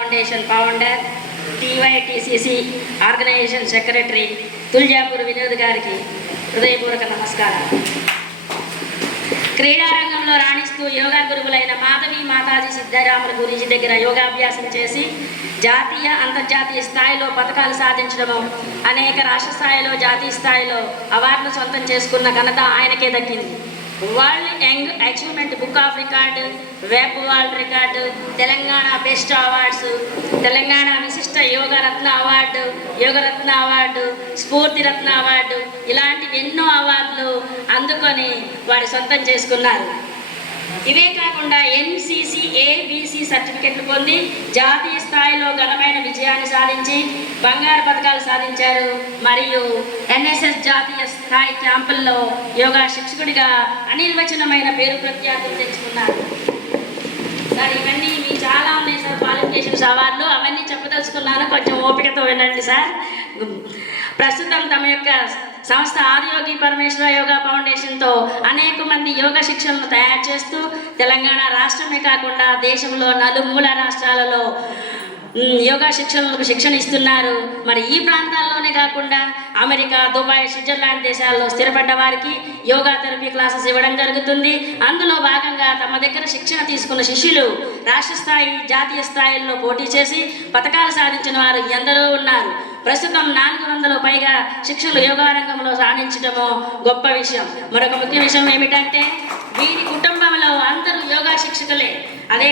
Foundation founder, TYTCC organization secretary Tuljapur Vinod గారికి హృదయపూర్వక నమస్కారం. క్రీడారంగంలో రాణిస్తూ యోగా గురువులైన మాధవి మాతాజీ సిద్ధరాముల గురించి దగ్గర యోగాభ్యాసం చేసి జాతీయ అంతర్జాతీయ స్థాయిలో పథకాలు సాధించడము, అనేక రాష్ట్ర స్థాయిలో జాతీయ స్థాయిలో అవార్డులు సొంతం చేసుకున్న ఘనత ఆయనకే దక్కింది. World young achievement book of record, web world record, Telangana best awards, Telangana విశిష్ట యోగరత్న అవార్డు, స్ఫూర్తిరత్న అవార్డు, ఇలాంటివి ఎన్నో అవార్డులు అందుకొని వారు సొంతం చేసుకున్నారు. ఇవే కాకుండా NCC ABC సర్టిఫికెట్లు పొంది జాతీయ స్థాయిలో ఘనమైన విజయాన్ని సాధించి బంగారు పథకాలు సాధించారు. మరియు NSS జాతీయ స్థాయి క్యాంపుల్లో యోగా శిక్షకుడిగా అనిర్వచనమైన పేరు ప్రఖ్యాతులు తెచ్చుకున్నారు. సార్, ఇవన్నీ మీ చాలా ఉన్నాయి సార్, క్వాలిఫికేషన్స్ అవార్డులు, అవన్నీ చెప్పదలుచుకున్నాను, కొంచెం ఓపికతో వినండి సార్. ప్రస్తుతం తమ యొక్క సంస్థ ఆదియోగి పరమేశ్వర యోగా ఫౌండేషన్తో అనేక మంది యోగా శిక్షణను తయారు చేస్తూ తెలంగాణ రాష్ట్రమే కాకుండా దేశంలో నలుమూల రాష్ట్రాలలో యోగా శిక్షణలకు శిక్షణ ఇస్తున్నారు. మరి ఈ ప్రాంతాల్లోనే కాకుండా అమెరికా, దుబాయ్, స్విట్జర్లాండ్ దేశాల్లో స్థిరపడ్డ వారికి యోగా థెరపీ క్లాసెస్ ఇవ్వడం జరుగుతుంది. అందులో భాగంగా తమ దగ్గర శిక్షణ తీసుకున్న శిష్యులు రాష్ట్ర స్థాయి, జాతీయ స్థాయిల్లో పోటీ చేసి పథకాలు సాధించిన వారు ఎందరో ఉన్నారు. ప్రస్తుతం 400 పైగా శిక్షకులు యోగా రంగంలో సాధించడము గొప్ప విషయం. మరొక ముఖ్య విషయం ఏమిటంటే వీరి కుటుంబంలో అందరూ యోగా శిక్షకులే. అదే